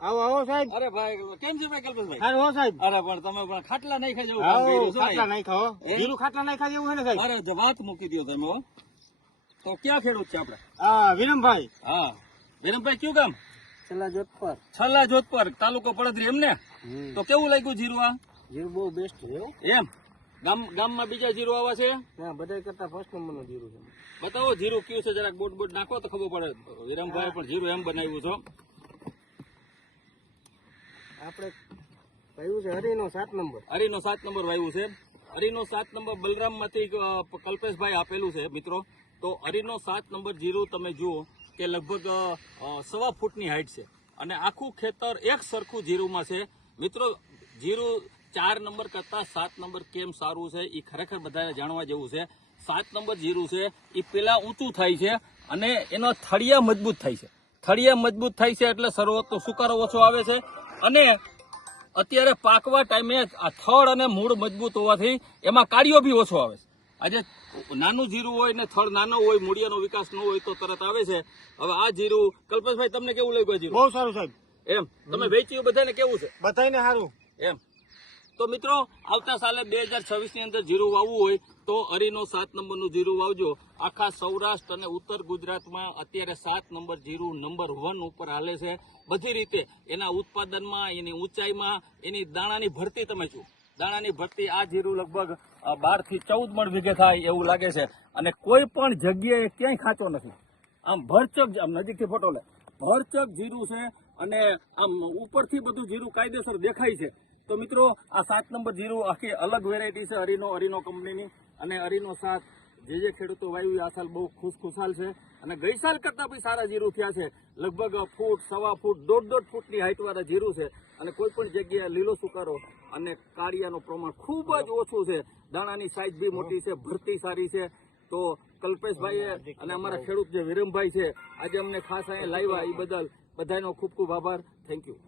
આવો આવો સાહેબ. અરે ભાઈ કેમ છે ભાઈ કલ્પેશભાઈ? હારું હો સાહેબ. અરે પણ તમે પણ ખાટલા નાખ્યા જેવું કામ આવો કર્યું છે ખાટલા ભાઈ. નાખ્યા હો. હે? જીરું ખાટલા નાખ્યા જેવું છે ને સાહેબ. અરે વાત મૂકી દો તમે હો. તો ક્યાં ખેડૂત છે આપડે? હા વિરમભાઈ. હા વિરમભાઈ કયું ગામ? છેલ્લા જોધપર. છલ્લા જોધપર તાલુકો પડદરી એમ ને? તો કેવું લાગ્યું જીરું આ? જીરું બહુ બેસ્ટ છે હો. એમ ગામમાં બીજા જીરું આવા છે? હા બધા કરતા ફર્સ્ટ નંબર નું જીરું છે. બતાવો જીરું કયું છે, જરાક બોટ બોટ નાખો તો ખબર પડે. વિરમભાઈ પણ જીરું એમ બનાવ્યું છો. આપણે કહ્યું છે હરીનો 7 નંબર. હરીનો 7 નંબર વાવ્યું છે. હરીનો 7 નંબર બલરામ માંથી કલ્પેશભાઈ આપેલું છે મિત્રો. તો હરીનો 7 નંબર જીરું તમે જુઓ કે લગભગ 1.25 ફૂટની હાઈટ છે અને આખું ખેતર એક સરખું જીરુંમાં છે મિત્રો. જીરું 4 નંબર કરતા 7 નંબર કેમ સારું છે એ ખરેખર બધાને જાણવા જેવું છે. 7 નંબર જીરું છે એ પેલા ઊંચું થાય છે અને એનો થળિયા મજબૂત થાય છે. થળિયા મજબૂત થાય છે એટલે શરૂઆતનો સુકારો ઓછો આવે છે અને અત્યારે પાકવા ટાઈમે આ થડ અને મૂળ મજબૂત હોવાથી એમાં કાળિયો બી ઓછો આવે છે. આજે નાનું જીરું હોય ને થડ નાનો હોય, મૂળિયાનો વિકાસ ન હોય તો તરત આવે છે. હવે આ જીરું કલ્પેશભાઈ તમને કેવું લાગ્યું આ જીરું? બહુ સારું સાહેબ. એમ તમે વેચ્યું બધાને કેવું છે બધાને સારું એમ? તો મિત્રો આવતા સાલે 2026 ની અંદર જીરું વાવવું હોય તો હરીનો 7 નંબરનું જીરું વાવજો. આખા સૌરાષ્ટ્ર અને ઉત્તર ગુજરાતમાં અત્યારે 7 નંબર જીરું નંબર 1 ઉપર હાલે છે બધી રીતે. એના ઉત્પાદનમાં, એની ઊંચાઈમાં, એની દાણાની ભરતી તમે જુઓ. દાણાની ભરતી આ જીરું લગભગ 12 થી 14 મણ વીઘે થાય એવું લાગે છે અને કોઈ પણ જગ્યાએ ક્યાંય ખાંચો નથી. આમ ભરચક, આમ નજીકથી ફોટો લે, ભરચક જીરું છે અને આમ ઉપરથી બધું જીરું કાયદેસર દેખાય છે. તો મિત્રો આ 7 નંબર જીરું આખી અલગ વેરાયટી છે હરીનો કંપનીની. અને હરીનો 7 જે ખેડૂતો વાવ્યું આ સાલ બહુ ખુશાલ છે અને ગઈ સાલ કરતા બી સારા જીરું થયા છે. લગભગ ફૂટ, 1.25 ફૂટ, 1.5 ફૂટની હાઈટ વાળા જીરું છે અને કોઈ પણ જગ્યાએ લીલો સુકારો અને કાળિયાનું પ્રમાણ ખૂબ જ ઓછું છે. દાણાની સાઈઝ બી મોટી છે, ભરતી સારી છે. તો કલ્પેશભાઈએ અને અમારા ખેડૂત જે વિરમભાઈ છે આજે અમને ખાસ અહીંયા લાવ્યા એ બદલ બધાનો ખૂબ ખૂબ આભાર. Thank you.